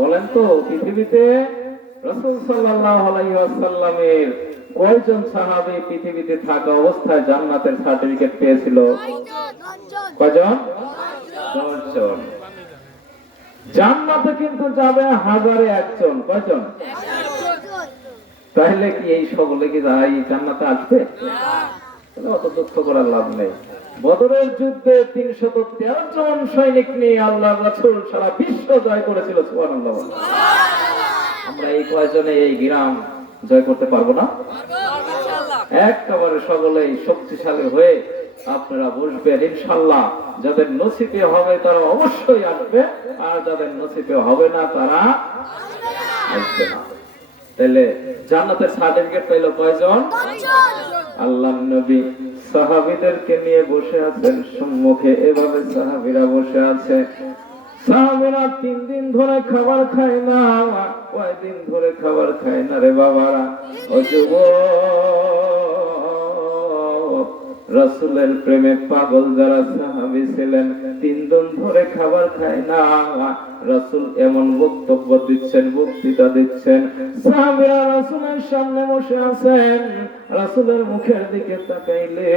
বলেন তো পৃথিবীতে রাসূল সাল্লাল্লাহু আলাইহি ওয়াসাল্লামের কয়জন সাহাবী পৃথিবীতে থাকা অবস্থায় জান্নাতের সার্টিফিকেট পেয়েছিল? কয়জন? 10 জন। জান্নাতে কিন্তু যাবে হাজারে একজন। কয়জন? তাহলে কি এই সকলে কি এই জান্নাতে আসবে? অত দুঃখ করার লাভ নেই। বদরের যুদ্ধে 313 জন সৈনিক নিয়ে আল্লাহর রাসূল সারা বিশ্ব জয় করেছিল। সুবহানাল্লাহ। আমরা এই কয়জনে এই গ্রাম জয় করতে পারবো না? একেবারে সকলেই শক্তিশালী হয়ে আপনারা বসবেন ইনশাআল্লাহ। যাদের নসিবে হবে তারা অবশ্যই আসবে, আর যাদের নসিবে হবে না তারা আসবে না। তাহলে জান্নাতের সার্টিফিকেট পেল কয়জন? আল্লাহর নবী সাহাবীদেরকে নিয়ে বসে আছেন সম্মুখে, এভাবে সাহাবীরা বসে আছে। সাহাবীরা 3 দিন ধরে খাবার খায় না। কয়দিন ধরে খাবার খায় না রে বাবারা? ও যুবক, রাসূলের প্রেমে পাগল যারা সাহাবী ছিলেন 3 দিন ধরে খাবার খায় না। রাসূল এমন বক্তব্য দিচ্ছেন, বক্তৃতা দিচ্ছেন, সাহাবীরা রাসূলের সামনে বসে আছেন। রাসূলের মুখের দিকে তাকাইলে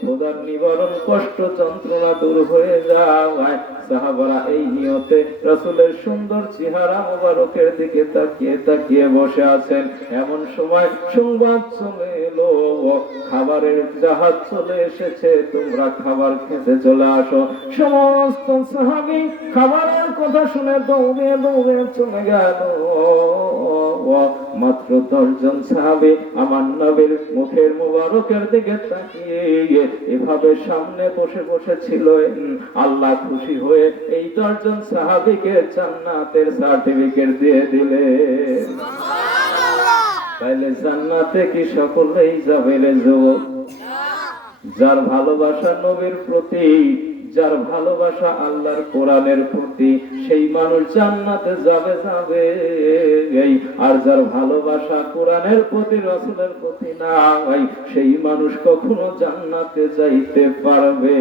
খোদার নিবারণ, কষ্ট যন্ত্রণা দূর হয়ে যায়। সাহাবারা এই নিয়তে রাসূলের সুন্দর চেহারা মোবারকের দিকে তাকিয়ে তাকিয়ে বসে আছেন। এমন সময় সংবাদ চলে এলো, খাবারের জাহাজ চলে এসেছে, তোমরা খাবার খেতে চলে আসো। সমস্ত সাহাবী খাবারের কথা শুনে দৌড়ে দৌড়ে চলে গেল। মাত্র 10 জন সাহাবী আমার নবীর মুখের মোবারকের দিকে তাকিয়ে এভাবে সামনে বসে বসে ছিলেন। আল্লাহ খুশি হয়ে এই 10 জন সাহাবীকে জান্নাতের সার্টিফিকেট দিয়ে দিলেন। তাইলে জান্নাতে কি সকলেই যাবে রে যুবক? যার ভালোবাসা নবীর প্রতি, যার ভালোবাসা আল্লাহর কোরআনের প্রতি, সেই মানুষ জান্নাতে যাবে যাবে। আর যার ভালোবাসা কোরআনের প্রতি, রাসূলের প্রতি নাই, সেই মানুষ কখনো জান্নাতে যাইতে পারবে।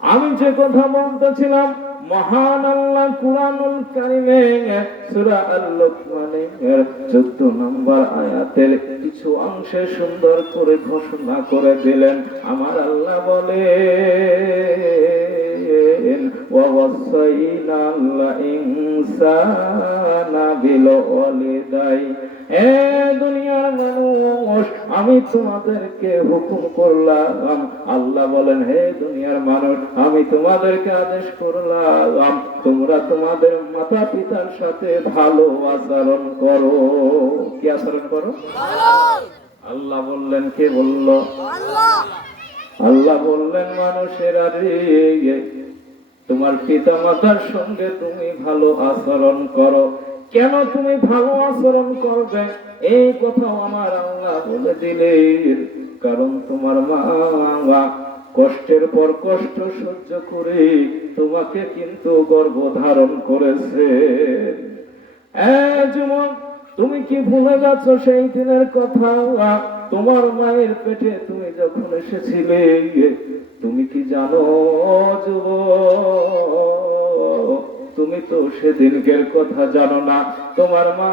আমি যে কথা বলতেছিলাম, মহান আল্লাহ কুরআনুল কারীমে সূরা আল-লুকমানের 14 নম্বর আয়াতের কিছু অংশে সুন্দর করে ঘোষণা করে দিলেন। আমার আল্লাহ বলেন, ওয়া ওয়াসাইনাল ইনসানা বিল ওয়ালিদাই। এ দুনিয়ার মানুষ, আমি তোমাদেরকে হুকুম করলাম। আল্লাহ বলেন, হে দুনিয়ার মানুষ, আমি তোমাদেরকে আদেশ করলাম, তোমরা তোমাদের মাতা পিতার সাথে ভালো আচরণ করো। কি আচরণ করো? আল্লাহ বললেন, কে বলল? আল্লাহ বললেন, মানুষেরা রে, তোমার পিতা মাতার সঙ্গে তুমি ভালো আচরণ করো। কেন তুমি ভালো আচরণ করবে এই কথাও আমার আল্লাহ বলে দিলেন। কারণ তোমার মা কষ্টের পর কষ্ট সহ্য করে তোমাকে কিন্তু গর্ভধারণ করেছে। যুবক, তুমি কি ভুলে যাচ্ছ সেই দিনের কথা? তোমার মায়ের পেটে তুমি যখন এসেছিলে, তুমি কি জানো যুবক, তুমি তো সেদিনকের কথা জানো না। তোমার মা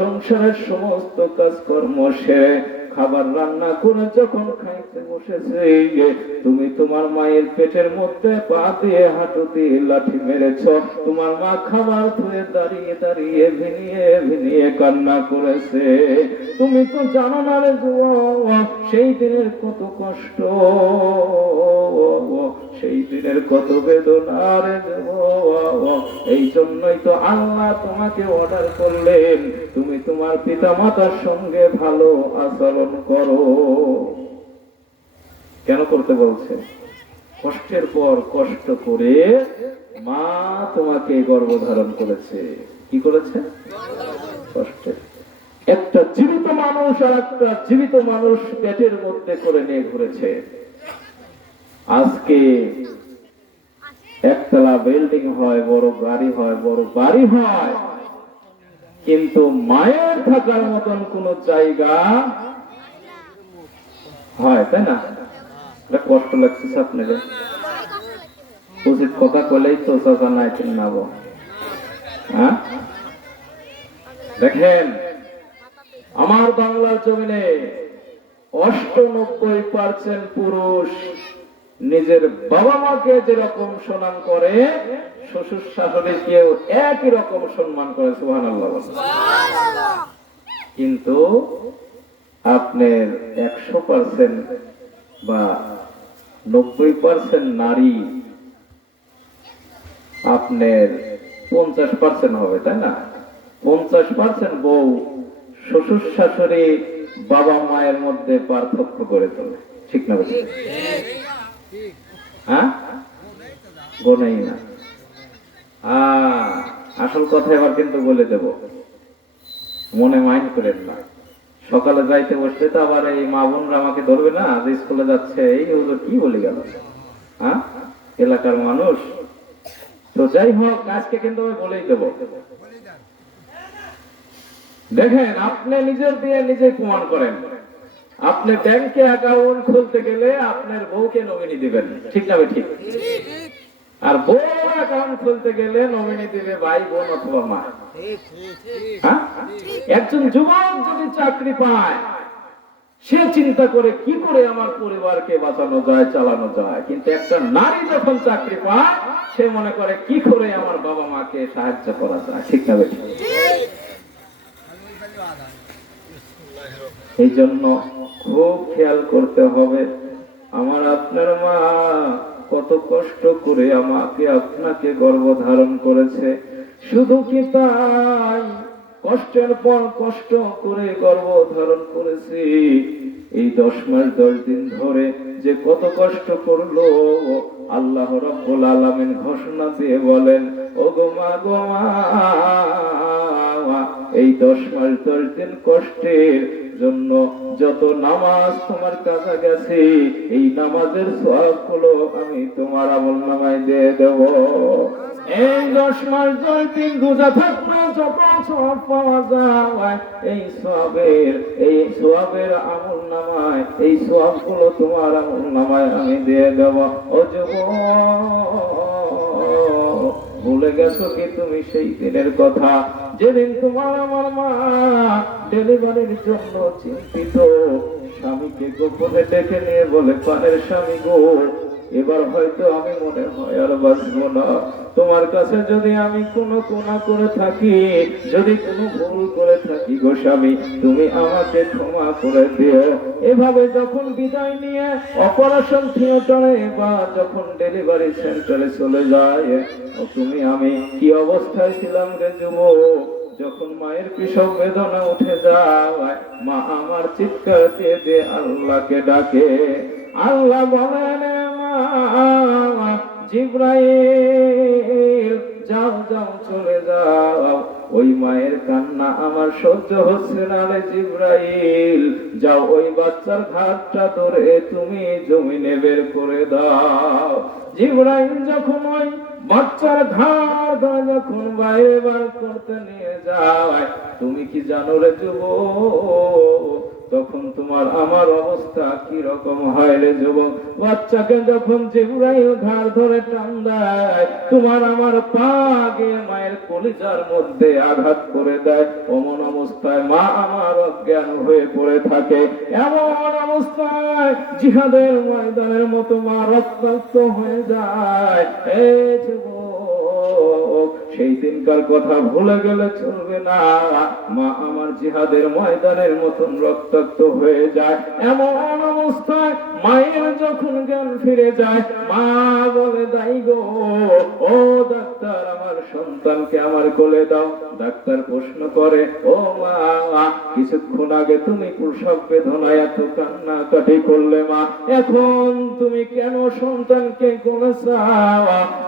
সংসারের সমস্ত কাজকর্ম সেরে খাবার রান্না করে যখন খাইতে বসেছে, তুমি তোমার মায়ের পেটের মধ্যে পা দিয়ে হাঁটু দিয়ে লাঠি মেরেছ। তোমার মা খাবার ধুয়ে দাঁড়িয়ে দাঁড়িয়ে ভিনিয়ে ভিনিয়ে কান্না করেছে। তুমি তো জানো না রে যুবক, সেই দিনের কত কষ্ট, সেই দিনের কত বেদনা রে যুবক। এই জন্যই তো আল্লাহ তোমাকে অর্ডার করলেন, তুমি তোমার পিতা মাতার সঙ্গে ভালো আচরণ করো। কেন করতে বলছে? কষ্টের পর কষ্ট করে মা তোমাকে গর্ভধারণ করেছে। কি করেছে? কষ্টের। একটা জীবিত মানুষ আর একটা জীবিত মানুষ পেটের মধ্যে করে নিয়ে ঘুরেছে। আজকে একতলা বিল্ডিং হয়, বড় গাড়ি হয়, বড় বাড়ি হয়, কিন্তু মায়ের থাকার মতন কোন জায়গা হয়, তাই না? কষ্ট লাগছে আপনাদের? উচিত কথা কলেই তো চাচা নাই নাবো। হ্যাঁ, দেখেন আমার বাংলার জমিনে 98% পুরুষ নিজের বাবা মাকে যেরকম সম্মান করে শ্বশুর শাশুড়িকেও একই রকম সম্মান করে। সুবহানাল্লাহ। কিন্তু আপনার 100% বা 90% নারী আপনার 50% হবে, তাই না? 50% বউ শ্বশুর শাশুড়ি বাবা মায়ের মধ্যে পার্থক্য করে তোলে, ঠিক না? হ্যাঁ, গোনেই না। আসল কথা এবার কিন্তু বলে দেব, মনে মাইন্ড করেন না। সকালে যাইতে বসলে তো আবার এই মা বোনরা আমাকে ধরবে না যে স্কুলে যাচ্ছে, এই হুজুর কি বলে গেল। হ্যাঁ, এলাকার মানুষ তো যাই হোক, আজকে কিন্তু আমি বলেই দেব। দেখেন, আপনি নিজের দিয়ে নিজে প্রমাণ করেন। আপনি ব্যাংকে অ্যাকাউন্ট খুলতে গেলে আপনার বউকে নমিনি দিবেন, ঠিক না? ঠিক। আর বউ অ্যাকাউন্ট খুলতে গেলে নমিনি দিবে ভাই, বোন অথবা মা। হ্যাঁ, একজন যুবক যদি চাকরি পায় সে চিন্তা করে কি করে আমার পরিবারকে বাঁচানো যায়, চালানো যায়। কিন্তু একটা নারী যখন চাকরি পায় সে মনে করে কি করে আমার বাবা মাকে সাহায্য করা যায়, ঠিক না? এই জন্য খুব খেয়াল করতে হবে। আমার আপনার মা কত কষ্ট করে আমাকে আপনাকে গর্ভধারণ করেছে। শুধু কি তাই, কষ্টের পর কষ্ট করে গর্ভধারণ করেছি। এই 10 মাস 10 দিন ধরে যে কত কষ্ট করলো, আল্লাহ রাব্বুল আলামিন ঘোষণা দিয়ে বলেন, ও গো মা গো মা, এই 10 মাস 10 দিন কষ্টের জন্য যত নামাজ তোমার কাছে গেছে, এই নামাজের সওয়াবগুলো আমি তোমার আমলনামায় দিয়ে দেব। এই 10 মাস 10 দিন রোজা থাকলে যত সওয়াব পাওয়া যায়, এই সওয়াবের আমলনামায় এই সওয়াবগুলো তোমার আমলনামায় আমি দিয়ে দেব। ও যুবক, ভুলে গেছো কি তুমি সেই দিনের কথা যেদিন তোমার আমার মা ডেলিভারির জন্য চিন্তিত, স্বামীকে গোপনে ডেকে নিয়ে বলে, পানের স্বামী গো, এবার হয়তো আমি মনে হয় আর বাঁচবো না। তোমার কাছে যদি আমি কোনো গুনাহ করে থাকি, যদি কোনো ভুল করে থাকি গো স্বামী, তুমি আমাকে ক্ষমা করে দিও। এভাবে যখন বিদায় নিয়ে অপারেশন থিয়েটারে বা যখন ডেলিভারি সেন্টারে চলে যায়, তুমি আমি কি অবস্থায় ছিলাম রে যুবক? যখন মায়ের বিষম বেদনা উঠে যায়, মা আমার চিৎকার দিয়ে দিয়ে আল্লাহকে ডাকে। আল্লাহ বলেন, মা জিবরাইল যাও যাও চলে যাও, ওই মায়ের কান্না আমার সহ্য হচ্ছে না রে জিবরাইল, যাও ওই বাচ্চার ঘাটটা ধরে তুমি জমিনে বের করে দাও। জিবরাইল যখন ওই বাচ্চার ঘাড় ধরে যখন বাইরে বার করতে নিয়ে যায়, তুমি কি জানো রে যুবক, তখন তোমার আমার অবস্থা কি রকম হয় রে যুবক? বাচ্চাকে যখন জিবরাইল ঘাড় ধরে টান দেয়, তোমার আমার পা গিয়ে মায়ের কলিজার মধ্যে আঘাত করে দেয়। অমন অবস্থায় মা আমার অজ্ঞান হয়ে পড়ে থাকে। এমন অবস্থায় জিহাদের ময়দানের মতো মা রক্তাক্ত হয়ে যায়। এই যুবক, সেই দিনকার কথা ভুলে গেলে চলবে না। মা আমার জিহাদের ময়দানের মতন রক্তাক্ত হয়ে যায়। এমন অবস্থায় মায়ের যখন জ্ঞান ফিরে যায়, মা বলে, দাই গো, ও ডাক্তার, আমার সন্তানকে আমার কোলে দাও। ডাক্তার প্রশ্ন করে, ও মা, কিছুক্ষণ আগে তুমি প্রসব বেদনায় এত কান্নাকাটি করলে মা, এখন তুমি কেন সন্তানকে কোলে চাও?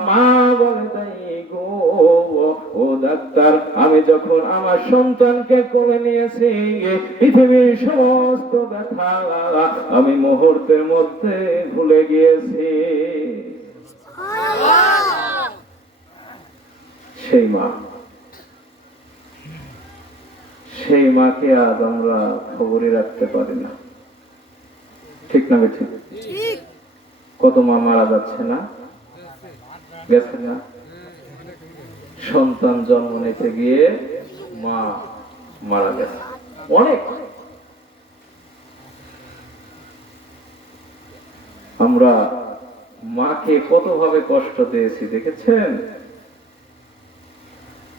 মা বলে, দাই গো, ও ডাক্তার, আমি যখন আমার সন্তানকে কোলে নিয়েছি, পৃথিবীর সমস্ত ব্যথা আমি মুহূর্তের মধ্যে ভুলে গিয়েছি। সেই মাকে আজ আমরা খবরই রাখতে পারি না, ঠিক না? ঠিক। কত মা মারা যাচ্ছে না? গেছে না? সন্তান জন্ম নিতে গিয়ে মা মারা গেছে। অনেক আমরা মাকে কত ভাবে কষ্ট দিয়েছি দেখেছেন?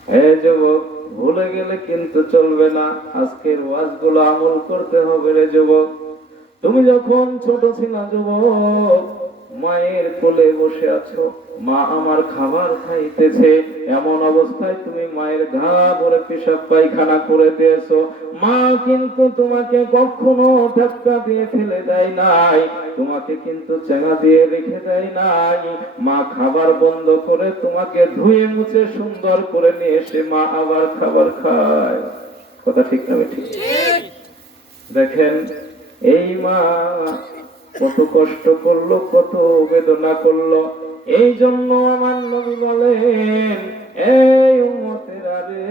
এই যুবক, ভুলে গেলে কিন্তু চলবে না, আজকের ওয়াজগুলো আমল করতে হবে রে যুবক। তুমি যখন ছোট ছিল যুবক, মায়ের কোলে বসে আছো, মা আমার খাবার খাইতেছে, এমন অবস্থায় তুমি মায়ের ঘা ভরে পেশাব পায়খানা করে দিয়েছো। মা কিন্তু তোমাকে কখনো ধাক্কা দিয়ে ফেলে দেয় নাই, তোমাকে কিন্তু চেঙা দিয়ে রেখে দেয় নাই। মা খাবার বন্ধ করে তোমাকে ধুয়ে মুছে সুন্দর করে নিয়ে এসে মা আবার খাবার খায়। কথা ঠিক না ঠিক? দেখেন, এই মা কত কষ্ট করলো, কত বেদনা করলো। এই জন্য আমার নবী বলেন, এই উম্মতেরা রে,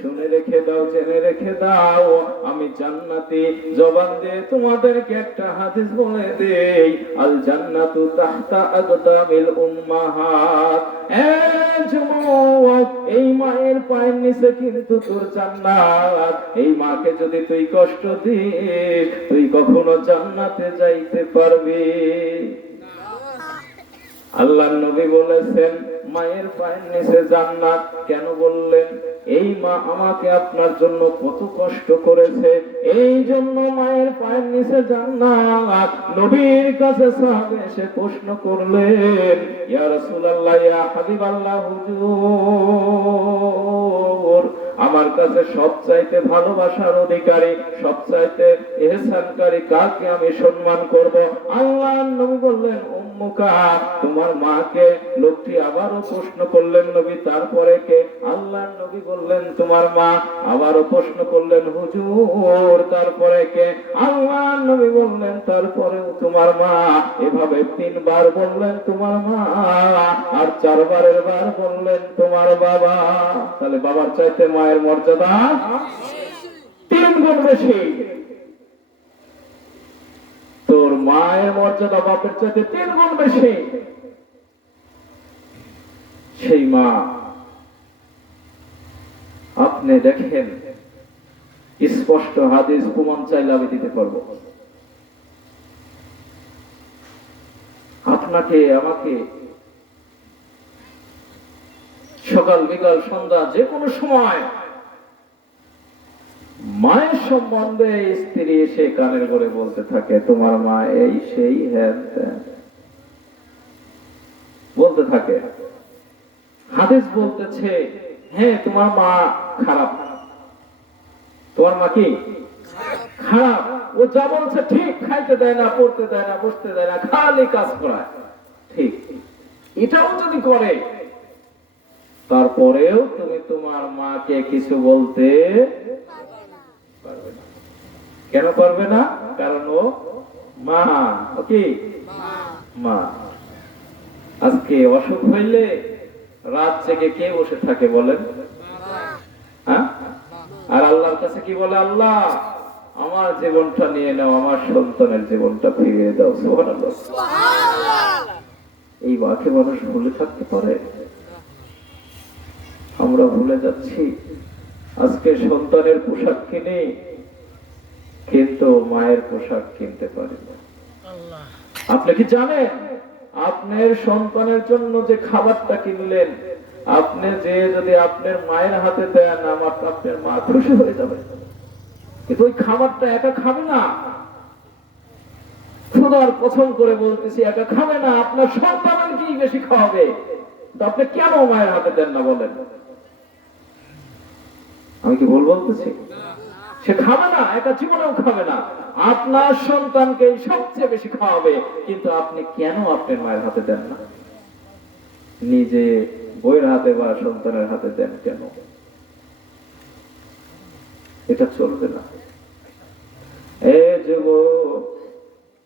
শুনে রেখে দাও, জেনে রেখে দাও, আমি জান্নাতি। জবান দিয়ে তোমাদেরকে একটা হাদিস বলে দেই, আল জান্নাতু তাহতা আকদামিল উম্মাহাত। এই মায়ের পায়ের নিচে কিন্তু তোর জান্নাত। এই মাকে যদি তুই কষ্ট দিস, তুই কখনো জান্নাতে যাইতে পারবি? আল্লাহর নবী বলেছেন মায়ের পায়ের নিচে জান্নাত। কেন বললেন? এই মা আমাকে আপনার জন্য কত কষ্ট করেছে, এই জন্য মায়ের পায়ের নিচে জান্নাত। নবীর কাছে সাহাবা এসে প্রশ্ন করলেন, ইয়া রাসূলুল্লাহ, ইয়া হাবিবাল্লাহ, হুজুর, আমার কাছে সবচাইতে ভালোবাসার অধিকারী, সবচাইতে ইহসানকারী কাকে আমি সম্মান করব? আল্লাহর নবী বললেন, উম্মুকা, তোমার মাকে। লোকটি আবারও প্রশ্ন করলেন, নবী তারপরে কে? আল্লাহর নবী বললেন, তোমার মা। আবারও প্রশ্ন করলেন, হুজুর তারপরে কে? আল্লাহর নবী বললেন, তারপরেও তোমার মা। এভাবে 3 বার বললেন তোমার মা, আর 4 বারের বার বললেন তোমার বাবা। তাহলে বাবার চাইতে মায়ের মর্যাদা 3 গুণ বেশি। তোর মায়ের মর্যাদা বাপের চাইতে 3 গুণ বেশি। সেই মা, আপনি দেখেন, স্পষ্ট হাদিস প্রমাণ চাইলে আমি দিতে পারবো। আপনাকে আমাকে সকাল বিকাল সন্ধ্যা যে কোনো সময় মায়ের সম্বন্ধে স্ত্রী এসে কানের করে বলতে থাকে, তোমার মা এই সেই হ্যাঁ বলতে থাকে। হাদিস বলতেছে, হ্যাঁ তোমার মা খারাপ। তোমার মা কি খারাপ? ও যা বলছে ঠিক, খাইতে দেয় না, পড়তে দেয় না, বসতে দেয় না, খালি কাজ করায়। ঠিক, এটাও যদি করে, তারপরেও তুমি তোমার মাকে কিছু বলতে পারবে না। কেন পারবে না? কারণ ও মা। ও কি মা। আজকে অসুখ হইলে রাত জেগে কে বসে থাকে বলেন? হ্যাঁ? আর আল্লাহর কাছে কি বলে? আল্লাহ, আমার জীবনটা নিয়ে নাও, আমার সন্তানের জীবনটা ফিরিয়ে দাও। সুবহানাল্লাহ। এই মাকে মানুষ ভুলে থাকতে পারে? আমরা ভুলে যাচ্ছি। আজকে সন্তানের পোশাক কিনে, কিন্তু মায়ের পোশাক কিনতে পারি না। আপনি কি জানেন, আপনার সন্তানের জন্য যে খাবারটা কিনলেন, আপনি যে যদি আপনার মায়ের হাতে দেন, আপনার মা খুশি হয়ে যাবে। কিন্তু ওই খাবারটা একা খাবে না। খোদার কসম করে বলতেছি, একা খাবে না, আপনার সন্তানকেই বেশি খাওয়াবে। আপনি কেন মায়ের হাতে দেন না বলেন? আমি কি ভুল বলতেছি? সে খাবে না, একা জীবনেও খাবে না, আপনার সন্তানকে সবচেয়ে বেশি খাওয়াবে। কিন্তু আপনি কেন আপনার মায়ের হাতে দেন না? নিজে বইয়ের হাতে বা সন্তানের হাতে দেন কেন? এটা চলবে না। যুবক,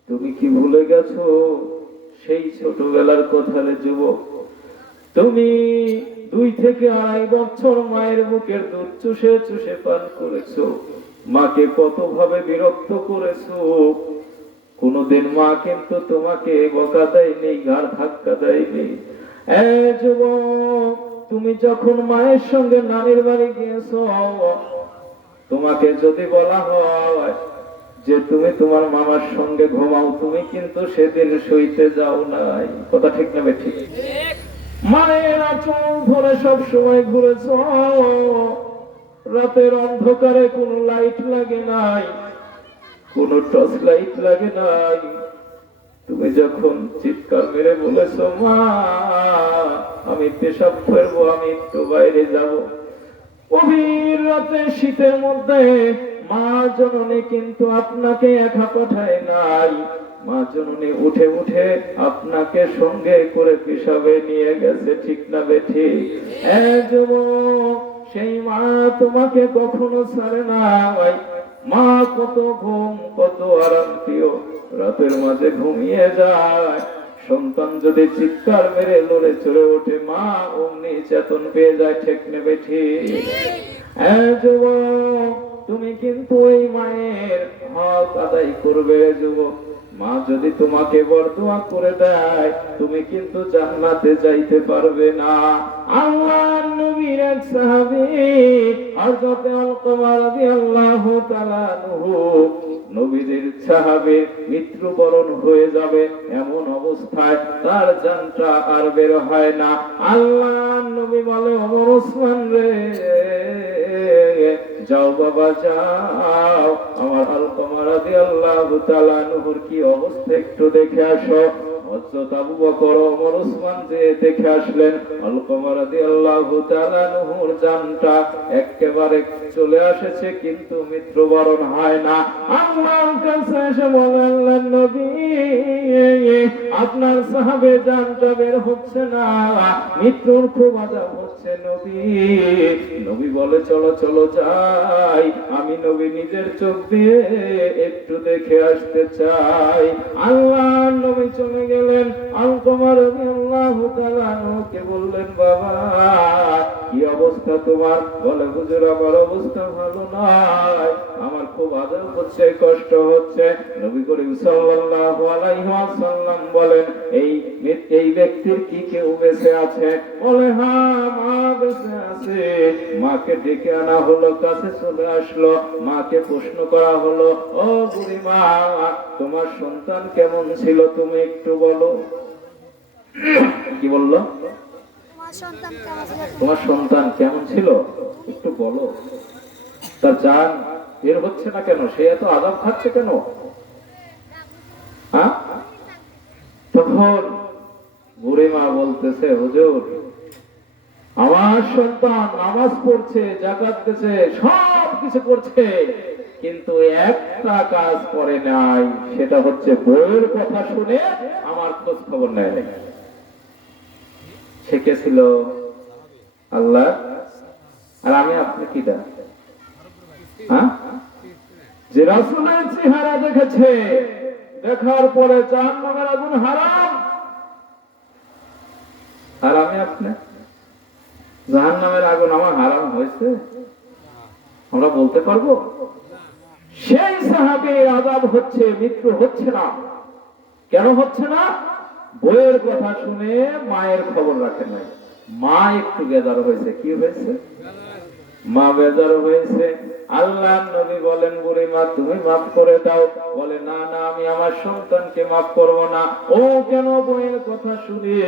তুমি কি ভুলে গেছো সেই ছোটবেলার কথা রে যুবক? তুমি 2 থেকে 2.5 বছর মায়ের বুকের দুধ চুষে চুষে পান করেছো। মাকে কত ভাবে বিরক্ত করেছো। কোনদিন মা কিন্তু তোমাকে বকা দেয়নি, ঘাড় ধাক্কা দেয়নি। এই যুবক, তুমি যখন মায়ের সঙ্গে নানির বাড়ি গিয়েছো, তোমাকে যদি বলা হয় যে তুমি তোমার মামার সঙ্গে ঘুমাও, তুমি কিন্তু সেদিন শুইতে যাও নাই। কথা ঠিক না ঠিক? মায়ের আঁচল ধরে সব সময় ঘুরেছ, রাতের অন্ধকারে কোনো লাইট লাগে নাই, কোনো টর্চ লাইট লাগে নাই। তুমি যখন চিৎকার মেরে বলেছো, মা আমি পেশাব করবো, আমি একটু বাইরে যাব, গভীর রাতে শীতের মধ্যে মা জননী কিন্তু আপনাকে একা পাঠায় নাই। মা জননী উঠে উঠে আপনাকে সঙ্গে করে পেশাবে নিয়ে গেছে। ঠিক না বেঠি? সেই মা তোমাকে কখনো ছাড়ে নাই। মা কত ঘুম, কত আরাম প্রিয়, রাতের মাঝে ঘুমিয়ে যায়। সন্তান যদি চিৎকার মেরে লড়ে চলে ওঠে, মা অমনি চেতন পেয়ে যায়। ঠিক নেবে ঠিক? যুবক, তুমি কিন্তু এই মায়ের হক আদায় করবে। যুবক, মা যদি তোমাকে বরদোয়া করে দেয়, তুমি কিন্তু জান্নাতে যাইতে পারবে না। আল্লাহর নবীর এক সাহাবী হযরত আলকামা রাদিয়াল্লাহু তাআলা আনহু, নবীদের সাহাবী মৃত্যুবরণ হয়ে যাবে, এমন অবস্থায় তার জানটা আর বের হয় না। আল্লাহর নবী বলে, ওমর ওসমান রে, যাও বাবা যাও, আমার আলকামা রাদিয়াল্লাহু তাআলা আনহুর কি অবস্থা একটু দেখে আসো। হযরত আবু বকর, ওমর, ওসমান যে দেখে আসলেন, আলকামা রাদিয়াল্লাহু তাআলা আনহুর জানটা একেবারে চলে আসছে, কিন্তু মৃত্যুবরণ হয় না। আল্লাহর কাছে এসে বলেন, আল্লাহর নবী, আপনার সাহাবে জানটা বের হচ্ছে না, মৃত্যুর খুব আযাব হচ্ছে নবী। নবী বলে, চলো চলো যাই, আমি নবী নিজের চোখ দিয়ে একটু দেখে আসতে চাই। আল্লাহর নবী চলে গেলেন। আলকামা রাদিয়াল্লাহু তাআলা আনহুকে বললেন, বাবা কি অবস্থা তোমার? বলে, হুজুর আমার অবস্থা ভালো নয়, আমার খুব আযাব হচ্ছে, কষ্ট হচ্ছে। নবী করিম সাল্লাল্লাহু আলাইহি ওয়াসাল্লাম বলেন, এই ব্যক্তির কি কেউ বেঁচে আছে? বলে, হ্যাঁ মা বেঁচে আছে। মাকে ডেকে আনা হলো, কাছে চলে আসলো, মাকে প্রশ্ন করা হলো, ও বুড়ি মা, তোমার সন্তান কেমন ছিল তুমি একটু বলো। কি বললো? তোমার সন্তান কেমন ছিল একটু বলো। তার জান বের হচ্ছে না কেন? সে এত আযাব খাচ্ছে কেন? তখন বুড়ি মা বলতেছে, হুজুর আমার সন্তান নামাজ পড়ছে, যাকাত দিচ্ছে, সব কিছু করছে, কিন্তু একটা কাজ করে নাই, সেটা হচ্ছে বউয়ের কথা শুনে আমার খোঁজ খবর নেয়। সে কে ছিল? আল্লাহ। আর আমি আপনি কি দেন? যে রাসূলের চেহারা দেখেছে, দেখার পরে জাহান্নামের আগুন হারাম, আর আমি আপনি জাহান্নামের আগুন আমার হারাম হয়েছে আমরা বলতে পারবো? সেই সাহাবীর আযাব হচ্ছে, মৃত্যু হচ্ছে না। কেন হচ্ছে না? বইয়ের কথা শুনে মায়ের খবর রাখে নাই। মা একটু বেজার হয়েছে। কি হয়েছে? মা বেজার হয়েছে। আল্লাহর নবী বলেন, বুড়ি মা তুমি মাফ করে দাও। বলে, না না, আমি আমার সন্তানকে মাফ করব না। ও কেন বইয়ের কথা শুনে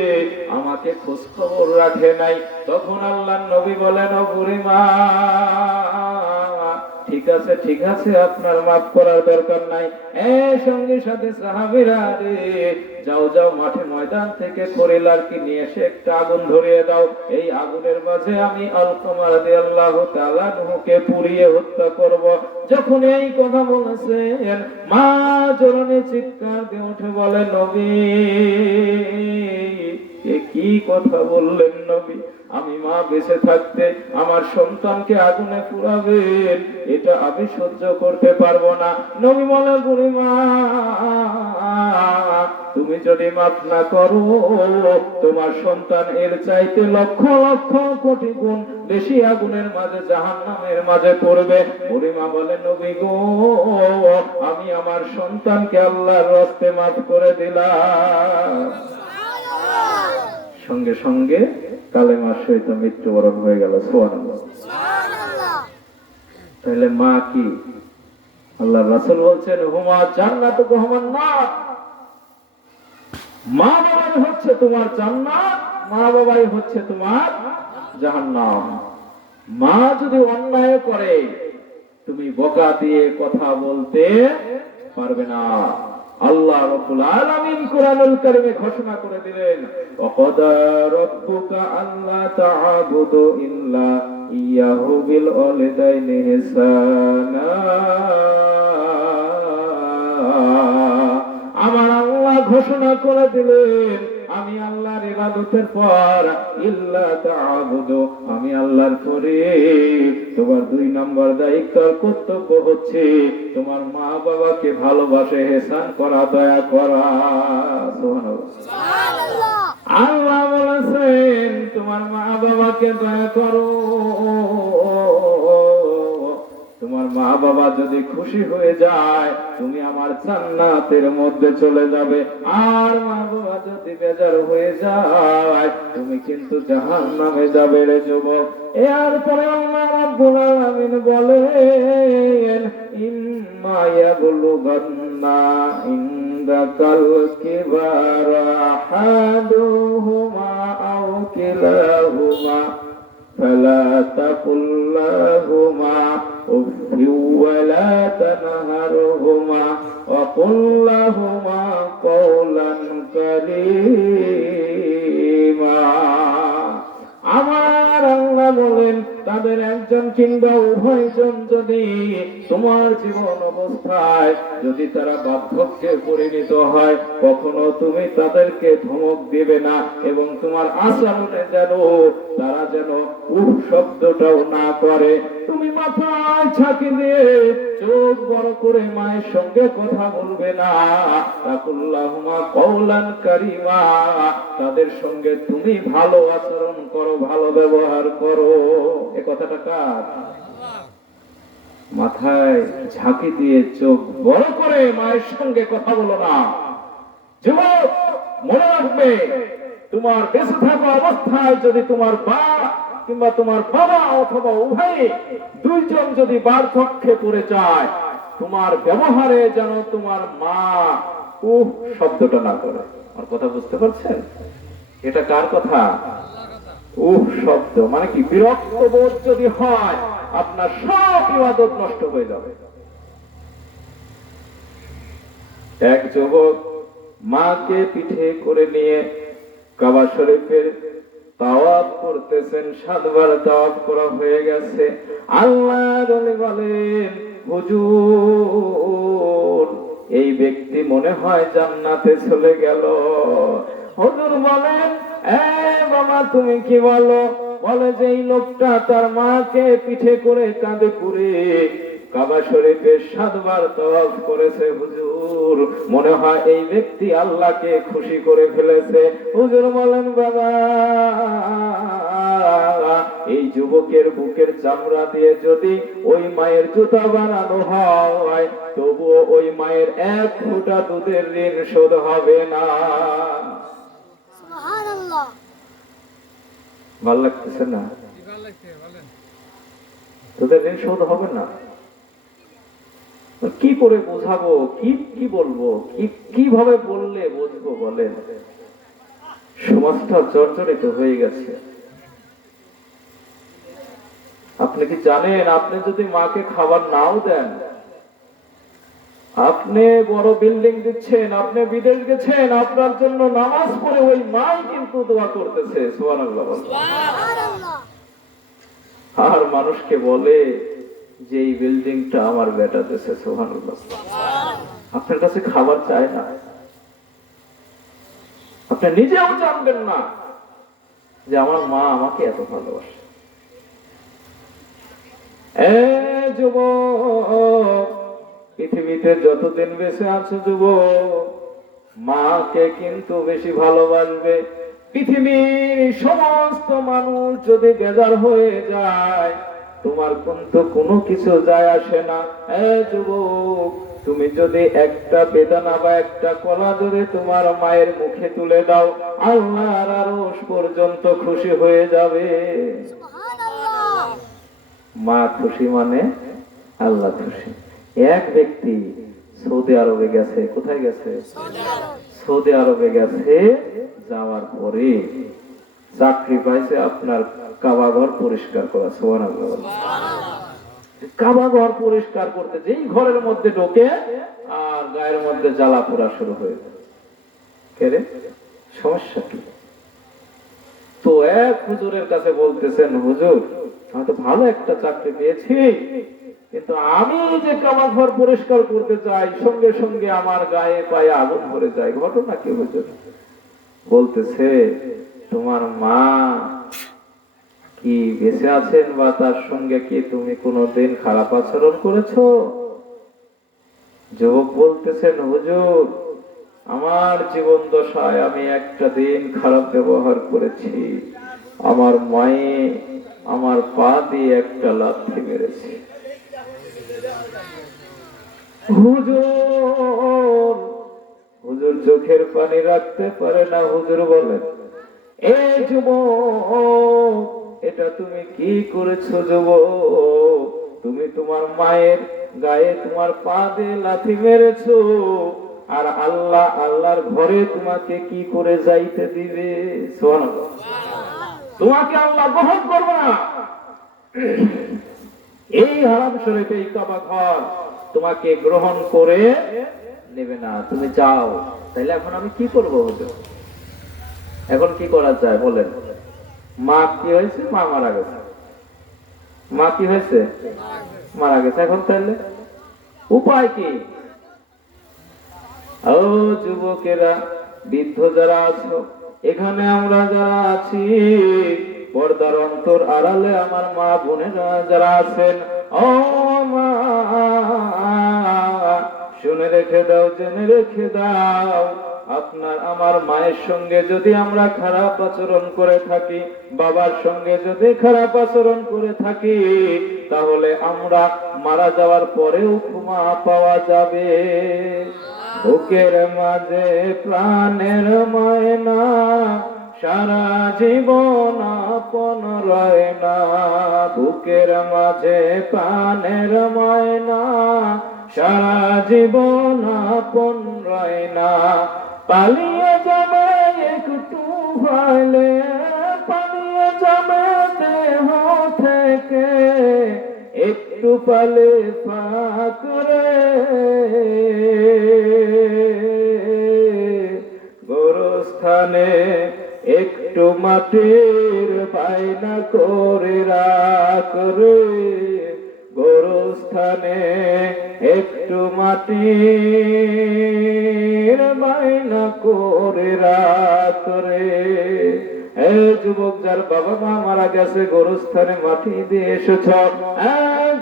আমাকে খোঁজ খবর রাখে নাই? তখন আল্লাহর নবী বলেন, ও বুড়ি মা, ঠিক আছে ঠিক আছে, আপনার মাফ করার দরকার নাই। সঙ্গে সাথে সাহাবীরা, রে যাও যাও, মাঠে ময়দান থেকে খড়ি লাঠি নিয়ে এসে একটা আগুন ধরিয়ে দাও। এই আগুনের মাঝে আমি আলকামা রাদিয়াল্লাহু তাআলা আনহুকে পুড়িয়ে হত্যা করব। যখন এই কথা বলেছেন, মা জননী চিৎকার দিয়ে উঠে বলে, নবী এ কি কথা বললেন নবী? আমি মা বেঁচে থাকতে আমার সন্তানকে আগুনে পুড়াবেন, এটা আমি সহ্য করতে পারবো না। নবী বলে, বুড়ি মা তুমি যদি মাফ না করো, তোমার সন্তান এর চাইতে লক্ষ লক্ষ কোটি গুণ বেশি আগুনের মাঝে, জাহান্নামের মাঝে পড়বে। বুড়ি মা বলে, নবী গো, আমি আমার সন্তানকে আল্লাহর রাস্তায় মাফ করে দিলাম। সঙ্গে সঙ্গে কালেমার সহিত মৃত্যুবরণ হয়ে গেল। সুবহানাল্লাহ। তাহলে মা কি? আল্লাহ রাসূল বলছেন হুমা জান্নাতু হুমান নার। মা বাবাই হচ্ছে তোমার জান্নাত, মা বাবাই হচ্ছে তোমার জাহান্নাম। মা যদি অন্যায় করে তুমি বকা দিয়ে কথা বলতে পারবে না। আল্লাহ রাব্বুল আলামিন কোরআনুল কারীমে ঘোষণা করে দিলেন ওয়াকাদা রাব্বুকা আল্লা তা'বুদু ইল্লা ইয়াহু বিল ওয়ালিদাইনি ইহসানা। আমার আল্লাহ ঘোষণা করে দিলেন আমি আল্লাহর ইবাদতের পর ইল্লা তা'বুদু, আমি আল্লাহর পরে তোমার 2 নম্বর দায়িত্ব কর্তব্য হচ্ছে তোমার মা বাবাকে ভালোবাসে, ইহসান করা, দয়া করা। সুবহানাল্লাহ। আল্লাহ বলেছেন তোমার মা বাবাকে দয়া করো। তোমার মা বাবা যদি খুশি হয়ে যায় তুমি আমার জান্নাতের মধ্যে চলে যাবে, আর মা বাবা যদি বেজার হয়ে যায় তুমি কিন্তু জাহান্নামে যাবে রে যুবক। এরপরে আল্লাহ রাব্বুল আলামিন বলেন ইম্মা ইয়াবলুগান্না ইনদাকাল কিবারা আহাদুহুমা আও কিলাহুমা ফালা তাকুল লাহুমা উফ ওয়ালা তানহারহুমা ওয়া কুল লাহুমা কওলান কারীমা। আমার আল্লাহ বলেন তাদের একজন কিংবা উভয়জন যদি তোমার জীবন অবস্থায় যদি তারা বার্ধক্যে পরিণত হয় কখনো তুমি তাদেরকে ধমক দিবে না, এবং তোমার আচরণে যেন তারা যেন উফ শব্দটাও না করে। তুমি মাথায় ছাকি দিয়ে চোখ বড় করে মায়ের সঙ্গে কথা বলবে না। তাকুল্লাহুমা কওলান কারীমা, তাদের সঙ্গে তুমি ভালো আচরণ করো, ভালো ব্যবহার করো। এ কথাটা কার? মাথায় ঝাঁকি দিয়ে চোখ বড় করে মায়ের সঙ্গে কথা বলো না। যুবক মনে রাখবে তোমার বেঁচে থাকা অবস্থায় যদি তোমার মা কিংবা তোমার বাবা অথবা উভয়ে 2 জন যদি বার্ধক্যে পড়ে যায় তোমার ব্যবহারে যেন তোমার মা উফ শব্দটা না করে। আমার কথা বুঝতে পারছেন? এটা কার কথা? উফ শব্দ মানে কি? বিরক্ত বোধ যদি হয় আপনার সব ইবাদত নষ্ট হয়ে যাবে। এক যুবক মাকে পিঠে করে নিয়ে কাবা শরীফের তাওয়াফ করতেছেন, 7 বার তাওয়াফ করা হয়ে গেছে। আল্লাহর ওলি বলেন হুজুর এই ব্যক্তি মনে হয় জান্নাতে চলে গেল। হুজুর বলেন এ বাবা তুমি কি বলো? বলে যে এই লোকটা তার মাকে পিঠে করে কাঁধে করে কাবা শরীফে 7 বার তাওয়াফ করেছে। হুজুর মনে হয় এই ব্যক্তি আল্লাহকে খুশি করে ফেলেছে। হুজুর বলেন বাবা এই যুবকের বুকের চামড়া দিয়ে যদি ওই মায়ের জুতা বানানো হয় তবুও ওই মায়ের 1 ফোঁটা দুধের ঋণ শোধ হবে না। সুবহানাল্লাহ। ভালো লাগতেছে না? দুধের ঋণ শোধ হবে না। কি করে বোঝাবো? কি বলবো? কিভাবে বললে বুঝবো বলেন? সমাজটা জর্জরিত হয়ে গেছে। আপনি কি জানেন আপনি যদি মাকে খাবার নাও দেন, আপনি বড় বিল্ডিং দিচ্ছেন, আপনি বিদেশ গেছেন, আপনার জন্য নামাজ পড়ে ওই মাই কিন্তু দোয়া করতেছে। সুবহানাল্লাহ। আর মানুষকে বলে যে এই বিল্ডিংটা আমার বেটা দেশে। সুবহানাল্লাহ। আপনার কাছে খাবার চায় না, আপনি নিজেও জানবেন না যে আমার মা আমাকে এত ভালোবাসে। যুবক পৃথিবীতে যতদিন বেঁচে আছো যুবক মাকে কিন্তু বেশি ভালোবাসবে। পৃথিবীর সমস্ত মানুষ যদি বেজার হয়ে যায় তোমার কিন্তু কোনো কিছু যায় আসে না। যুবক তুমি যদি একটা বেদানা বা একটা কলা যদি তোমার মায়ের মুখে তুলে দাও, আল্লাহর আরশ পর্যন্ত খুশি হয়ে যাবে। মা খুশি মানে আল্লাহ খুশি। এক ব্যক্তি সৌদি আরবে গেছে। কোথায় গেছে? সৌদি আরবে গেছে। যাওয়ার পরে চাকরি পাইছে আপনার কাবা ঘর পরিষ্কার করা। সুবহানাল্লাহ। কাবা ঘর পরিষ্কার করতে যেই ঘরের মধ্যে ঢোকে আর গায়ের মধ্যে জ্বালা পোড়া শুরু হয়ে যায়। কেরে সমস্যা কি? তো এক হুজুরের কাছে বলতেছেন, হুজুর আমি তো ভালো একটা চাকরি পেয়েছি, কিন্তু আমি যে কাবা ঘর পরিষ্কার করতে চাই সঙ্গে সঙ্গে আমার গায়ে পায়ে আগুন ধরে যায়। ঘটনা কি হুজুর? বলতেছে, তোমার মা কি বেঁচে আছেন বা তার সঙ্গে কি তুমি কোনোদিন খারাপ আচরণ করেছো? যুবক বলতেছেন, হুজুর আমার জীবন দশায় আমি একটা দিন খারাপ ব্যবহার করেছি। আমার মায়ে আমার পা দিয়ে একটা লাথি মেরেছে। হুজুর হুজুর চোখের পানি রাখতে পারে না। হুজুর বলেন, এই যুবক এটা তুমি কি করেছো? যুবক তুমি তোমার মায়ের গায়ে তোমার পা দিয়ে লাথি মেরেছো, আর আল্লাহর ঘরে তোমাকে কি করে যাইতে দিবে? সুবহানাল্লাহ। তোমাকে আল্লাহ গ্রহণ করবে না। এই হারাম শরীফ, এই কাবা ঘর তোমাকে গ্রহণ করে নেবে না। তুমি যাও। তাইলে এখন আমি কি করবো? হুজুর এখন কি করা যায় বলেন? মা কি হয়েছে? মা মারা গেছে। মা কি হয়েছে? মারা গেছে। এখন তাহলে উপায় কি? ও যুবকেরা, বৃদ্ধ যারা আছো, এখানে আমরা যারা আছি, পর্দার অন্তর আড়ালে আমার মা বোনেরা যারা আছেন, ও মা শুনে রেখে দাও, জেনে রেখে দাও, আপনার আমার মায়ের সঙ্গে যদি আমরা খারাপ আচরণ করে থাকি, বাবার সঙ্গে যদি খারাপ আচরণ করে থাকি, তাহলে আমরা মারা যাওয়ার পরেও ক্ষমা পাওয়া যাবে। বুকের মাঝে প্রাণের ময়না, সারা জীবন আপন রয় না। বুকের মাঝে প্রাণের ময়না, সারা জীবন আপন রয় না। পালিয়ে যাবে একটু ভাইলে, পালিয়ে যাবে দেহ থেকে, একটু পালে ফাঁকরে গোরস্থানে একটু মাটির বায়না করে রাখ রে। গোরস্থানে একটু মাটির বায়না করে রাখ রে। এই যুবক যার বাবা মা মারা গেছে, গোরস্থানে মাটি দিয়ে এসেছ,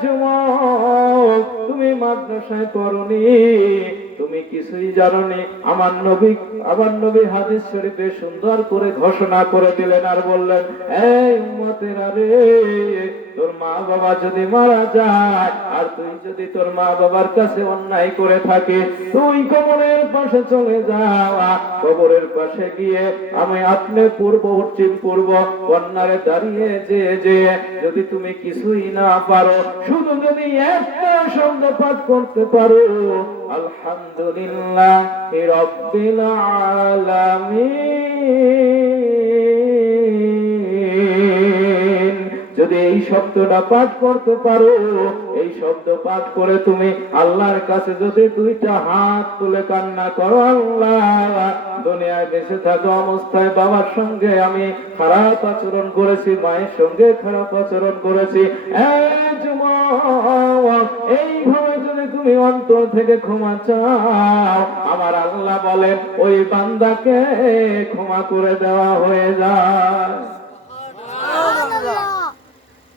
যুবক তুমি মাদ্রাসায় পড়নি, তুমি কিছুই জানোনি। আমার নবী হাদিস শরীফে সুন্দর করে ঘোষণা করে দিলেন আর বললেন, এই উম্মতেরা রে, তোর মা বাবা যদি মারা যায় আর তুই যদি তোর মা বাবার কাছে অন্যায় করে থাকিস, তুই কবরের পাশে চলে যাওয়া। কবরের পাশে গিয়ে আমি আপনি পূর্ব পশ্চিম পূর্ব কন্যারে দাঁড়িয়ে যে যদি তুমি কিছুই না পারো, শুধু যদি একটা শব্দ পাঠ করতে পারো, আলহামদুলিল্লাহ রাব্বিল আলামিন, যদি এই শব্দটা পাঠ করতে পারো, এই শব্দ পাঠ করে তুমি আল্লাহর কাছে যদি দুইটা হাত তুলে কান্না করো, আল্লাহ দুনিয়ায় বেঁচে থাকা অবস্থায় বাবার সঙ্গে আমি খারাপ আচরণ করেছি, মায়ের সঙ্গে খারাপ আচরণ করেছি, এইভাবে যদি তুমি অন্তর থেকে ক্ষমা চাও, আমার আল্লাহ বলেন ওই বান্দাকে ক্ষমা করে দেওয়া হয়ে যায়।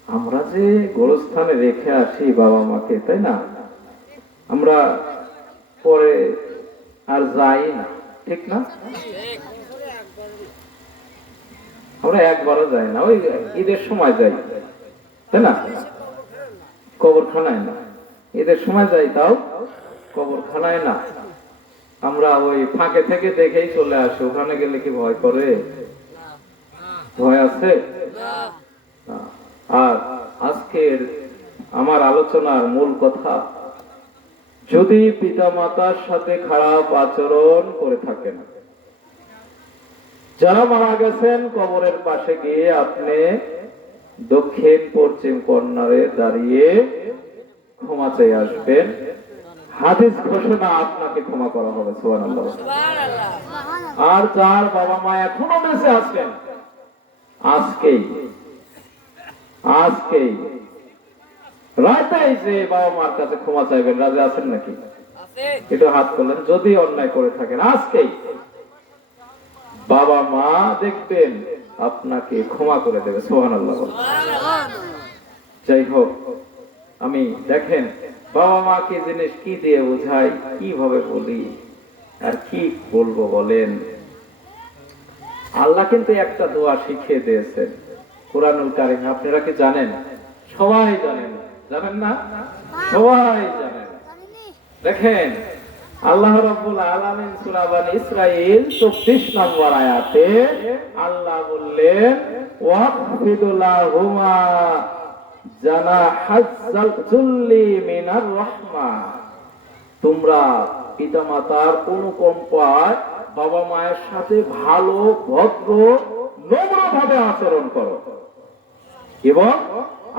আমরা যে গোরস্থানে রেখে আসি বাবা মাকে, তাই না, আমরা পরে আর যাই না, ঠিক না? আমরা একবারও যাই না, ওই ঈদের সময় যাই, তাই না? কবরখানায় না, ঈদের সময় যাই, তাও কবরখানায় না, আমরা ওই ফাঁকে থেকে দেখেই চলে আসি। ওখানে গেলে কি ভয় করে? ভয় আছে? না। আর আজকের আমার আলোচনার মূল কথা, যদি পিতামাতার সাথে খারাপ আচরণ করে থাকেন, যারা মারা গেছেন কবরের পাশে গিয়ে আপনি দক্ষিণ পশ্চিম কর্নারে দাঁড়িয়ে ক্ষমা চেয়ে আসবেন। হাদিস ঘোষণা, আপনাকে ক্ষমা করা হবে। সুবহানাল্লাহ। আর যার বাবা মা এখনো বেঁচে আছেন, আজকেই রাতেই যে বাবা মার কাছে ক্ষমা চাইবেন, রাজি আছেন নাকি? একটু হাত করলেন। যদি অন্যায় করে থাকেন, আজকেই বাবা মা দেখবেন আপনাকে ক্ষমা করে দেবে। সুবহানাল্লাহ। যাই হোক, আমি দেখেন বাবা মা কি জিনিস, কি দিয়ে বোঝাই, কিভাবে বলি আর কি বলবো বলেন। আল্লাহ কিন্তু একটা দোয়া শিখিয়ে দিয়েছেন কুরআনুল কারীম। আপনারা কি জানেন? সবাই জানেন? জানেন না? সবাই জানেন। দেখেন আল্লাহ রাব্বুল আলামিন সূরা বানী ইসরাঈল 24 নম্বর আয়াতে আল্লাহ বললেন, ওয়াকফিদু লাহুমা জানাহাজ্জাল যুল্লি মিনার রাহমা। তোমরা পিতামাতার অনুকম্পায় বাবা মায়ের সাথে ভালো, ভদ্র, নম্রভাবে আচরণ করো এবং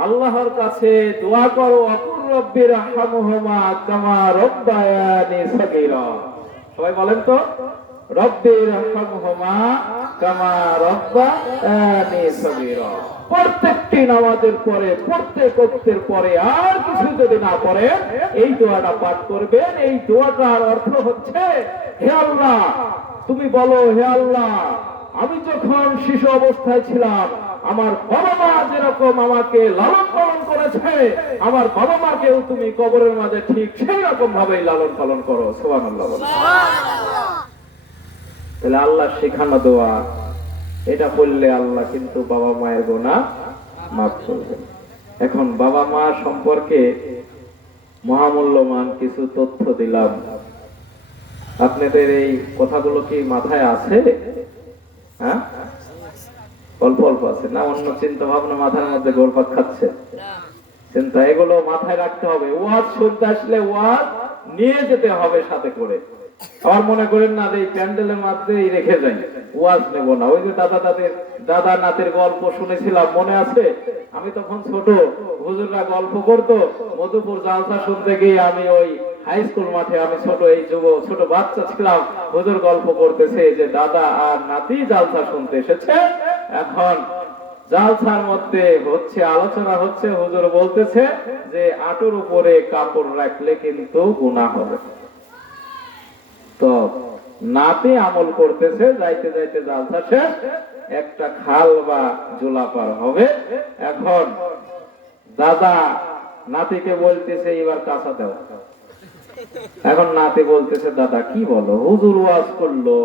আল্লাহর কাছে দোয়া করো, আকুর রব্বির রাহমহুমা কামা রাব্বায়ানি সাগীরা। সবাই বলেন তো, রব্বির রাহমহুমা কামা রাব্বায়ানি সাগীরা। প্রত্যেকটি নামাজের পরে, প্রত্যেক ওয়াক্তের পরে, আর কিছু যদি না পড়ে এই দোয়াটা পাঠ করবেন। এই দোয়াটার অর্থ হচ্ছে, হে আল্লাহ, তুমি বলো, হে আল্লাহ, আমি যখন শিশু অবস্থায় ছিলাম, আমার বাবা মা যেরকম আমাকে লালন পালন করেছে, আমার বাবা মাকেও তুমি কবরের মাঝে ঠিক সেই রকম ভাবেই লালন পালন করো। সুবহানাল্লাহ। তাহলে আল্লাহ শেখানো দোয়া, এটা বললে আল্লাহ কিন্তু বাবা মায়ের গুনাহ মাফ করবেন। এখন বাবা মা সম্পর্কে মহামূল্যবান কিছু তথ্য দিলাম। আপনাদের এই কথাগুলো কি মাথায় আছে? হ্যাঁ, অল্প অল্প আছে না? অন্য চিন্তা ভাবনা মাথার মধ্যে ঘুরপাক খাচ্ছে? চিন্তা, এগুলো মাথায় রাখতে হবে। ওয়াজ শুনতে আসলে ওয়াজ নিয়ে যেতে হবে সাথে করে। আমার মনে করেন না এই প্যান্ডেলের মধ্যেই রেখে যাই, ওয়াজ নেব না। ওই যে দাদা নাতির গল্প শুনেছিলাম, মনে আছে? আমি তখন ছোট, হুজুররা গল্প করতো, মধুপুর জালসা শুনতে গিয়ে আমি ওই হাই স্কুল মাঠে, আমি ছোট, এই ছোট বাচ্চা ছিলাম, হুজুর গল্প করতেছে যে দাদা আর নাতি জালসা শুনতে এসেছে। এখন জালসার মধ্যে হচ্ছে, আলোচনা হচ্ছে, হুজুর বলতেছে যে আঁটুর উপরে কাপড় রাখলে কিন্তু গুনাহ হবে। তো নাতি আমল করতেছে, যাইতে যাইতে জালসা শেষ, একটা খাল বা জোলা পার হবে। এখন দাদা নাতিকে বলতেছে, এবার কাঁচা দাও। এখন নাতি বলতেছে, দাদা কি বলো, হুজুর ওয়াজ করলো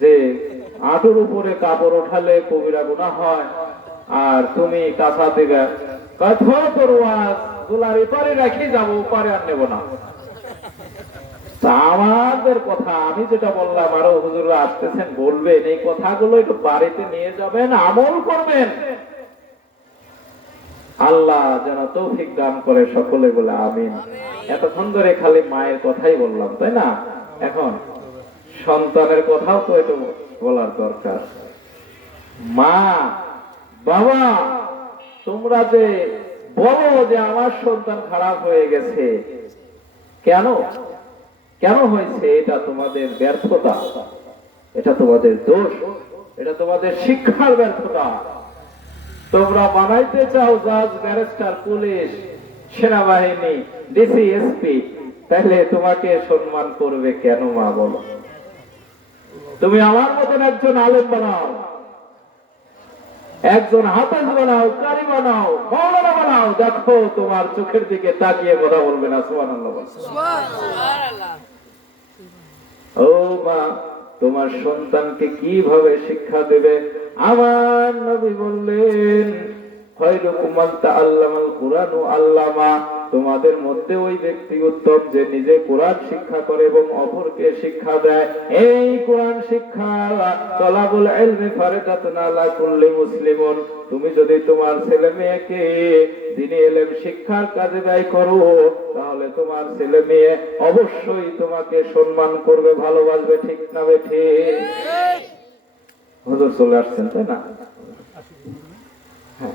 যে আঁটুর উপরে কাপড় ওঠালে কবিরা গুনাহ হয়, আর তুমি কাঁচা দিবে। তোর ওয়াজ জোলার এপারে রাখি যাবো, ওপারে আর নেবো না। আমাদের কথা আমি যেটা বললাম, আরো হুজুররা আসতেছেন, বলবেন, এই কথাগুলো একটু বাড়িতে নিয়ে যাবেন, আমল করবেন। আল্লাহ যেন তৌফিক দান করে, সকলে বলে আমিন। এতক্ষণ ধরে খালি মায়ের কথাই বললাম, তাই না? এখন সন্তানের কথাও তো একটু বলার দরকার। মা, বাবা, তোমরা যে বলো যে আমার সন্তান খারাপ হয়ে গেছে, কেন কেন হয়েছে? এটা তোমাদের ব্যর্থতা, এটা তোমাদের দোষ, এটা তোমাদের শিক্ষার ব্যর্থতা। তোমরা বানাইতে চাও জাজ, ব্যারিস্টার, পুলিশ, সেনাবাহিনী, ডিসি, এসপি, তাহলে তোমাকে সম্মান করবে কেন মা? বলো। তুমি আমার মতন একজন আলেম বানাও, একজন হাফেজ বানাও, কারি বানাও, মাওলানা বানাও, দেখো তোমার চোখের দিকে তাকিয়ে কথা বলবে না। সুবহানাল্লাহ। ও মা, তোমার সন্তানকে কিভাবে শিক্ষা দেবে? আমার নবী বললেন, খায়রুকুম মান তাআল্লামাল কুরআন ওয়া আল্লামা। তোমাদের মধ্যে ওই ব্যক্তি উত্তম যে নিজে কোরআন শিক্ষা করে এবং অপরকে শিক্ষা দেয়। এই কোরআন শিক্ষা তলাবুল ইলমি ফারিদাতুন আলা কুল্লি মুসলিমুন। তুমি যদি তোমার ছেলে মেয়েকে দ্বীনি ইলম শিক্ষার কাজে ব্যয় করো, তাহলে তোমার ছেলে মেয়ে অবশ্যই তোমাকে সম্মান করবে, ভালোবাসবে। ঠিক না বেঠি? হুজুর চলে আসছেন, তাই না? হ্যাঁ,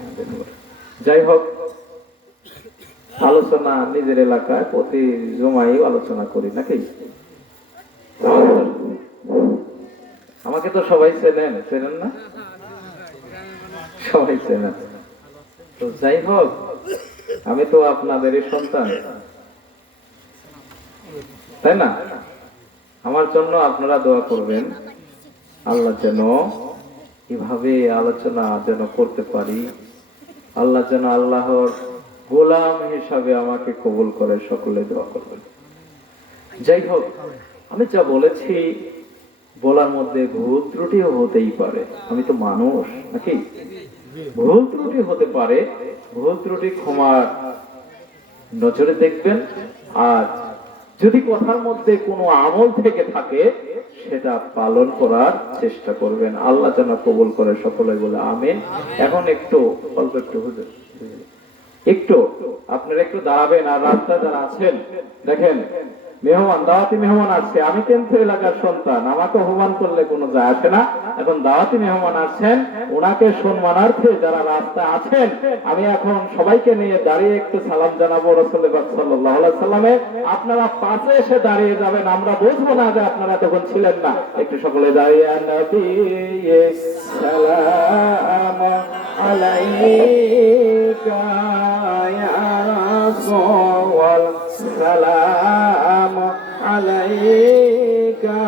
যাই হোক, আলোচনা নিজের এলাকায় প্রতি জমাই আলোচনা করি নাকি? আমাকে তো সবাই চেনেন না? সবাই চেনেন। তো যাই হোক, আমি তো আপনাদেরই সন্তান, তাই না? আমার জন্য আপনারা দোয়া করবেন, আল্লাহ যেন এভাবে আলোচনা যেন করতে পারি, আল্লাহ যেন আল্লাহর গোলাম হিসাবে আমাকে কবুল করে, সকলে দোয়া করবেন। যাই হোক, আমি যা বলেছি বলার মধ্যে ভুল ত্রুটিও হতেই পারে, আমি তো মানুষ নাকি? ভুল ত্রুটি হতে পারে, ভুল ত্রুটি ক্ষমার নজরে দেখবেন। আর যদি কথার মধ্যে কোনো আমল থেকে থাকে সেটা পালন করার চেষ্টা করবেন। আল্লাহ যেন কবুল করে, সকলে বলে আমিন। এখন একটু অল্প একটু হুজুর একটু আপনারা একটু দাঁড়াবেন। আর রাস্তায় যারা আছেন দেখেন, মেহমান, দাওয়াতি মেহমান আসছে। আমি কিন্তু এলাকার সন্তান, আমাকে অপমান করলে কোনো যায় আসে না। এখন দাওয়াতি মেহমান আসছেন, ওনাকে সম্মানার্থে যারা রাস্তায় আছেন, আমি এখন সবাইকে নিয়ে দাঁড়িয়ে একটু সালাম জানাবো রাসূলুল্লাহ সাল্লাল্লাহু আলাইহি সাল্লামে। আপনারা পাশে এসে দাঁড়িয়ে যাবেন, আমরা বুঝবো না যে আপনারা তখন ছিলেন না। একটু সকলে দাঁড়িয়ে, নবী সালাম আলাইকা ইয়া রাসূল সালাম আলাইকা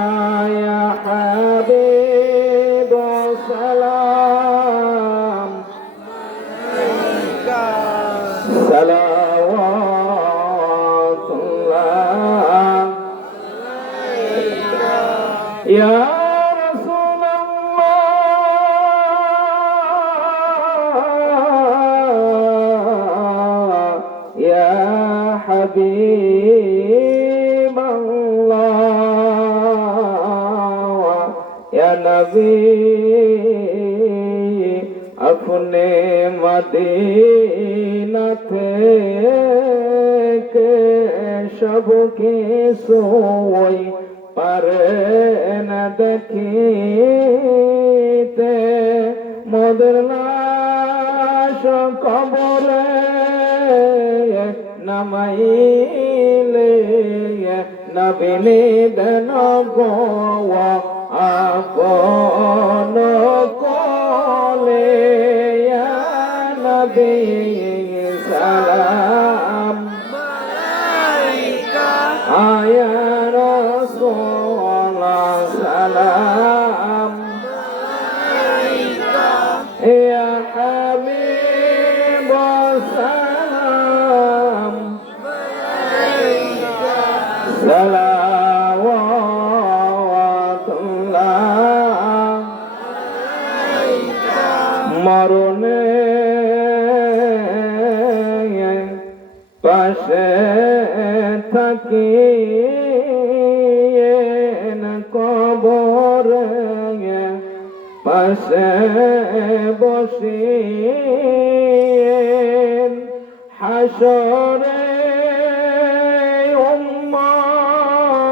ইয়া হাবিব সালাম আলাইকা সালাওয়াতুল্লাহ আলাইকা ইয়া حبيب الله يا نبي अपने मदीना থেকে সবকে সোই পারে না দেখিতে, মোদের লাশ কবরে নামাইলে নবীনে দেন গো আপন কোলে, ইয়া নবী সালাম আলাইকা ইয়া রাসূল সালাম আলাইকা ইয়া হাবিব সালাম সালাওয়াতুল্লাহ আলাইকা। মরণে পাশে থাকি কবরে পাশে বসি হাসরে উম্মত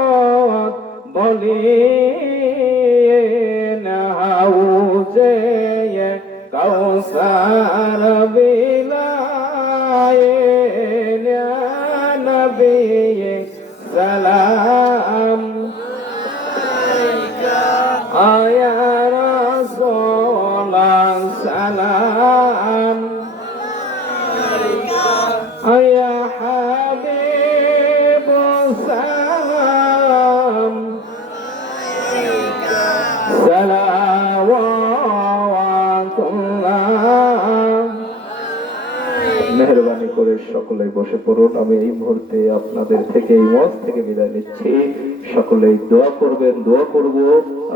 বলি হাউজে কাউসার বিলায়ে নবী সালাম আলাইকা ইয়া রাসূল সালাম আলাইকা ইয়া হাবিব সালাম আলাইকা সালাওয়াতুল্লাহ। মেহরবানি করে সকলে বসে পড়ুন। আমি এই মুহূর্তে আপনাদের থেকে, এই মঞ্চ থেকে বিদায় নিচ্ছি। সকলেই দোয়া করবেন, দোয়া করব।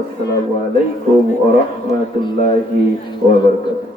আসসালামু আলাইকুম ওয়া রাহমাতুল্লাহি ওয়া বারাকাতুহু।